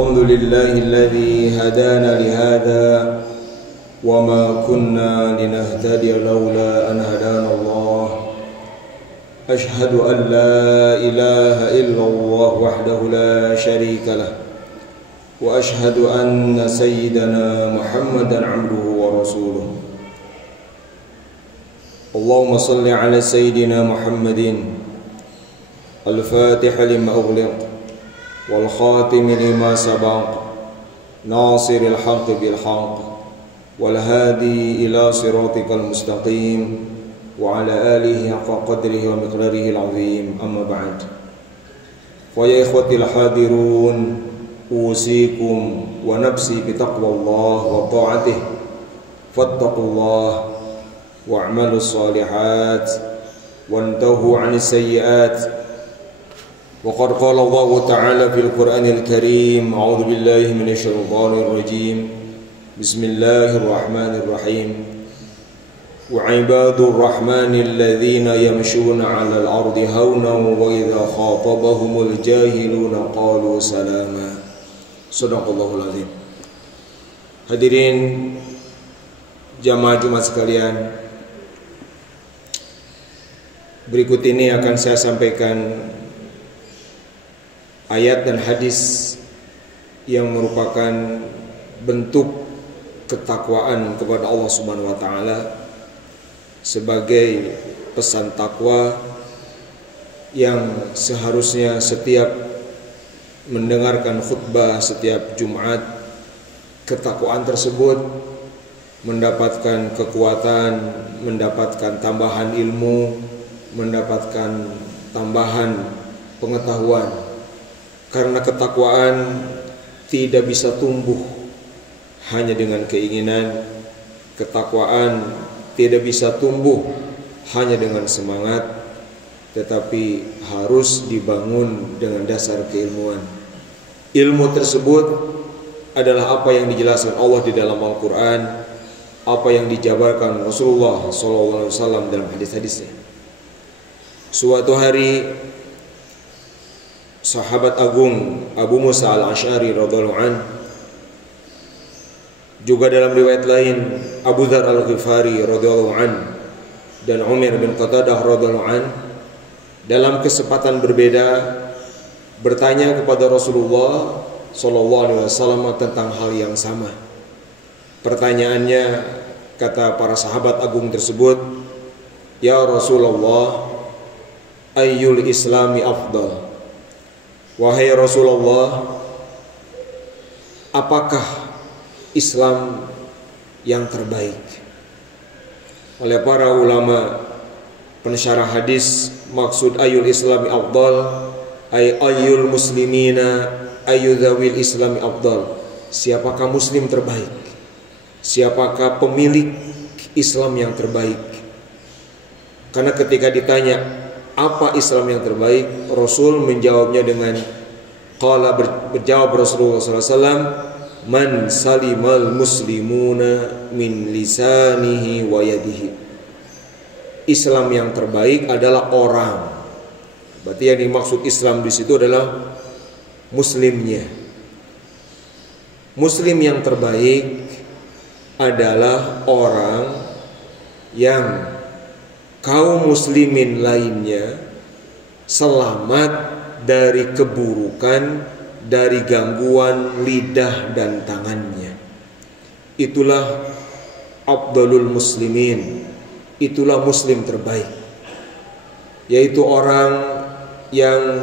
الحمد لله الذي هدانا لهذا وما كنا لنهتدي لولا أن هدانا الله أشهد أن لا إله إلا الله وحده لا شريك له وأشهد أن سيدنا محمدا عبده ورسوله اللهم صل على سيدنا محمد الفاتح لما أغلق والخاتم لما سبق ناصر الحق بالحق والهادي إلى صراطك المستقيم وعلى آله حق قدره ومقداره العظيم أما بعد فيا إخوتي الحاضرون أوصيكم ونفسي بتقوى الله وطاعته فاتقوا الله واعملوا الصالحات وانتهوا عن السيئات وقد قال الله تعالى في القرآن الكريم أعوذ بالله من الشيطان الرجيم بسم الله الرحمن الرحيم وعباد الرحمن الذين يمشون على الأرض هونا وإذا خاطبهم الجاهلون قالوا سلاما صدق الله العظيم. Hadirin jamaah Jumat sekalian, berikut ini akan saya sampaikan ayat dan hadis yang merupakan bentuk ketakwaan kepada Allah Subhanahu wa taala sebagai pesan takwa yang seharusnya setiap mendengarkan khutbah setiap Jumat, ketakwaan tersebut mendapatkan kekuatan, mendapatkan tambahan ilmu, mendapatkan tambahan pengetahuan. Karena ketakwaan tidak bisa tumbuh hanya dengan keinginan, ketakwaan tidak bisa tumbuh hanya dengan semangat, tetapi harus dibangun dengan dasar keilmuan. Ilmu tersebut adalah apa yang dijelaskan Allah di dalam Al-Quran, apa yang dijabarkan Rasulullah SAW dalam hadis-hadisnya. Suatu hari sahabat agung Abu Musa al-Asy'ari radhiyallahu an, juga dalam riwayat lain Abu Dzar al-Ghifari radhiyallahu an dan Umar bin Qatadah radhiyallahu an, dalam kesempatan berbeda bertanya kepada Rasulullah sallallahu alaihi wasallam tentang hal yang sama. Pertanyaannya, kata para sahabat agung tersebut, "Ya Rasulullah, ayyul islami afdal?" Wahai Rasulullah, apakah Islam yang terbaik? Oleh para ulama pensyarah hadis, maksud ayyul islami afdal ay ayyul muslimina ayyudzawil islami afdal. Siapakah muslim terbaik? Siapakah pemilik Islam yang terbaik? Karena ketika ditanya apa Islam yang terbaik, Rasul menjawabnya dengan berjawab Rasulullah SAW, man salimal muslimuna min lisanihi wa yadihi. Islam yang terbaik adalah orang. Berarti yang dimaksud Islam di situ adalah muslimnya. Muslim yang terbaik adalah orang yang kaum muslimin lainnya selamat dari keburukan, dari gangguan lidah dan tangannya. Itulah afdalul muslimin, itulah muslim terbaik, yaitu orang yang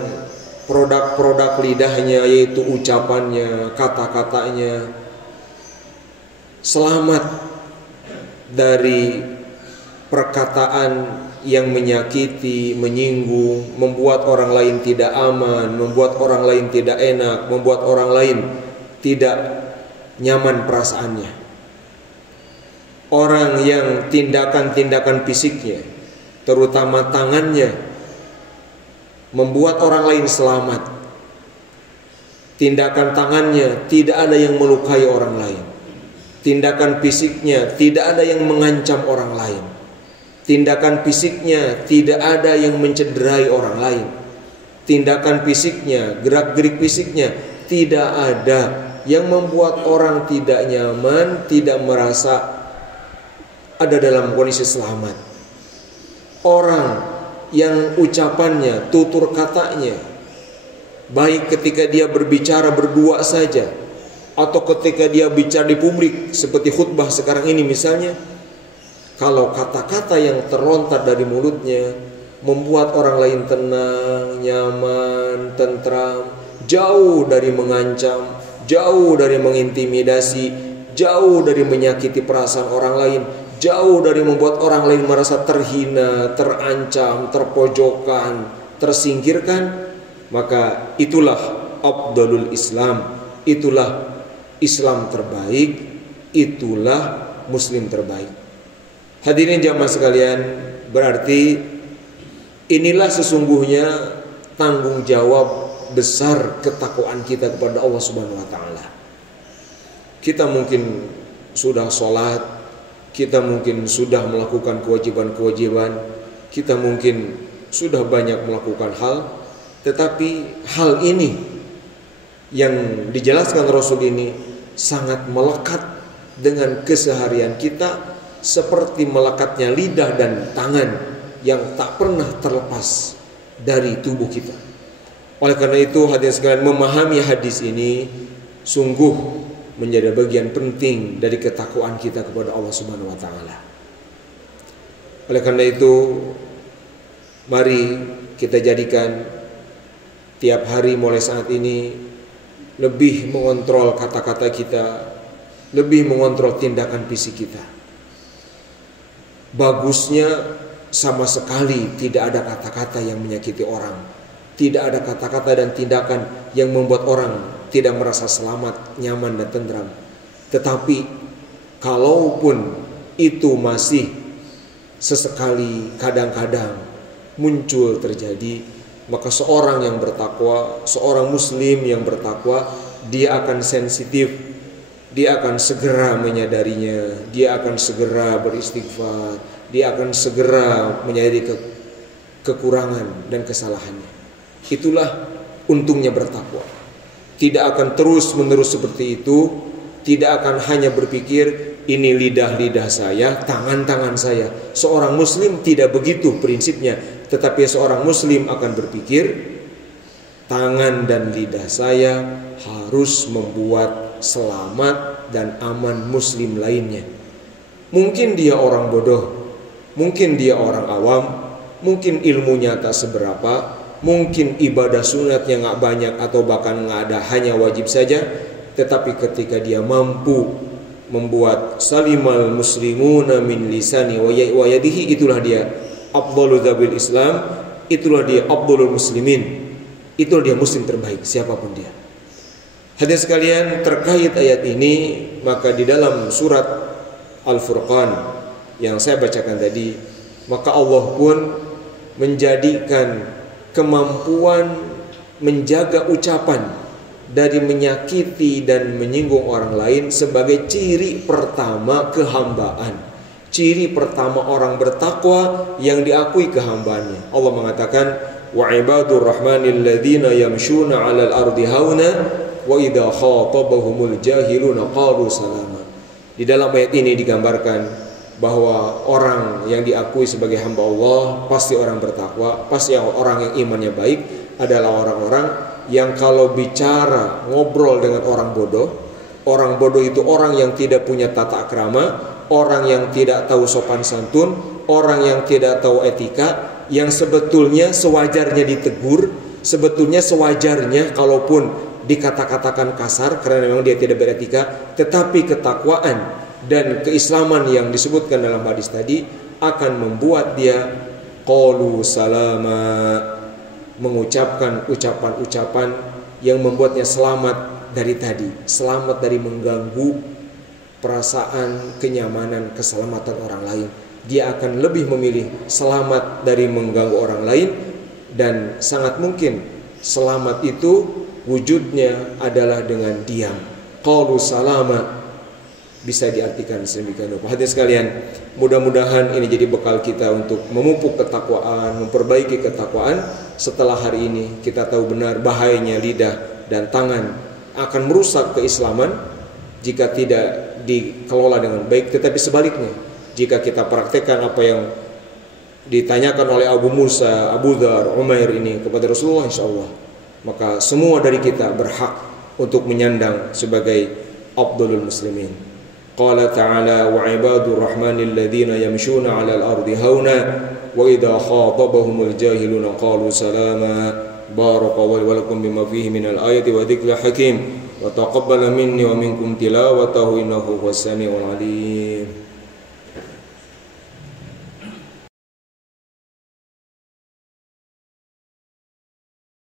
produk-produk lidahnya, yaitu ucapannya, kata-katanya selamat dari perkataan yang menyakiti, menyinggung, membuat orang lain tidak aman, membuat orang lain tidak enak, membuat orang lain tidak nyaman perasaannya. Orang yang tindakan-tindakan fisiknya, terutama tangannya, membuat orang lain selamat. Tindakan tangannya tidak ada yang melukai orang lain. Tindakan fisiknya tidak ada yang mengancam orang lain. Tindakan fisiknya tidak ada yang mencederai orang lain. Tindakan fisiknya, gerak-gerik fisiknya tidak ada yang membuat orang tidak nyaman, tidak merasa ada dalam kondisi selamat. Orang yang ucapannya, tutur katanya, baik ketika dia berbicara berdua saja, atau ketika dia bicara di publik seperti khutbah sekarang ini misalnya, kalau kata-kata yang terlontar dari mulutnya membuat orang lain tenang, nyaman, tentram, jauh dari mengancam, jauh dari mengintimidasi, jauh dari menyakiti perasaan orang lain, jauh dari membuat orang lain merasa terhina, terancam, terpojokkan, tersingkirkan, maka itulah afdalul Islam, itulah Islam terbaik, itulah Muslim terbaik. Hadirin jamaah sekalian, berarti inilah sesungguhnya tanggung jawab besar ketakwaan kita kepada Allah Subhanahu wa taala. Kita mungkin sudah sholat, kita mungkin sudah melakukan kewajiban-kewajiban, kita mungkin sudah banyak melakukan hal, tetapi hal ini yang dijelaskan Rasul ini sangat melekat dengan keseharian kita, seperti melekatnya lidah dan tangan yang tak pernah terlepas dari tubuh kita. Oleh karena itu, hadirin sekalian, memahami hadis ini sungguh menjadi bagian penting dari ketakwaan kita kepada Allah Subhanahu wa taala. Oleh karena itu, mari kita jadikan tiap hari mulai saat ini lebih mengontrol kata-kata kita, lebih mengontrol tindakan fisik kita. Bagusnya sama sekali tidak ada kata-kata yang menyakiti orang, tidak ada kata-kata dan tindakan yang membuat orang tidak merasa selamat, nyaman dan tentram. Tetapi kalaupun itu masih sesekali kadang-kadang muncul terjadi, maka seorang yang bertakwa, seorang muslim yang bertakwa, dia akan sensitif, dia akan segera menyadarinya, dia akan segera beristighfar, dia akan segera menyadari kekurangan dan kesalahannya. Itulah untungnya bertakwa. Tidak akan terus-menerus seperti itu, tidak akan hanya berpikir ini lidah-lidah saya, tangan-tangan saya. Seorang muslim tidak begitu prinsipnya, tetapi seorang muslim akan berpikir tangan dan lidah saya harus membuat selamat dan aman muslim lainnya. Mungkin dia orang bodoh, mungkin dia orang awam, mungkin ilmunya tak seberapa, mungkin ibadah sunatnya nggak banyak atau bahkan nggak ada, hanya wajib saja. Tetapi ketika dia mampu membuat salimal muslimuna min lisani wa yadihi, itulah dia afdhalul dzabil Islam, itulah dia afdhalul muslimin, itulah dia muslim terbaik siapapun dia. Hadirin sekalian, terkait ayat ini, maka di dalam surat Al-Furqan yang saya bacakan tadi, maka Allah pun menjadikan kemampuan menjaga ucapan dari menyakiti dan menyinggung orang lain sebagai ciri pertama kehambaan, ciri pertama orang bertakwa yang diakui kehambaannya. Allah mengatakan, wa ibadur rahmanil ladzina yamshuna 'alal ardi hauna wa idza khatabahumul jahiluna qalu salama. Di dalam ayat ini digambarkan bahwa orang yang diakui sebagai hamba Allah pasti orang bertakwa, pasti orang yang imannya baik adalah orang-orang yang kalau bicara ngobrol dengan orang bodoh itu orang yang tidak punya tata krama, orang yang tidak tahu sopan santun, orang yang tidak tahu etika, yang sebetulnya sewajarnya ditegur, sebetulnya sewajarnya kalaupun dikata-katakan kasar karena memang dia tidak beretika, tetapi ketakwaan dan keislaman yang disebutkan dalam hadis tadi akan membuat dia qalu salama, mengucapkan ucapan-ucapan yang membuatnya selamat dari tadi, selamat dari mengganggu perasaan, kenyamanan, keselamatan orang lain. Dia akan lebih memilih selamat dari mengganggu orang lain, dan sangat mungkin selamat itu wujudnya adalah dengan diam. Qalu salama bisa diartikan sedemikian rupa. Hadirin sekalian, mudah-mudahan ini jadi bekal kita untuk memupuk ketakwaan, memperbaiki ketakwaan. Setelah hari ini kita tahu benar bahayanya lidah dan tangan akan merusak keislaman jika tidak dikelola dengan baik. Tetapi sebaliknya, jika kita praktekkan apa yang ditanyakan oleh Abu Musa, Abu Dzar, Umair ini kepada Rasulullah, insya Allah, maka semua dari kita berhak untuk menyandang sebagai afdalul muslimin. Qala ta'ala wa ibadur rahmanil ladzina yamshuna 'alal ardi hauna wa idza khatabahumul jahiluna qalu salama. Barakallahu wa lakum bima fihi minal ayati wa dzikril hakim wa taqabbal minni wa minkum tilawatahu innahu huwas samiul alim.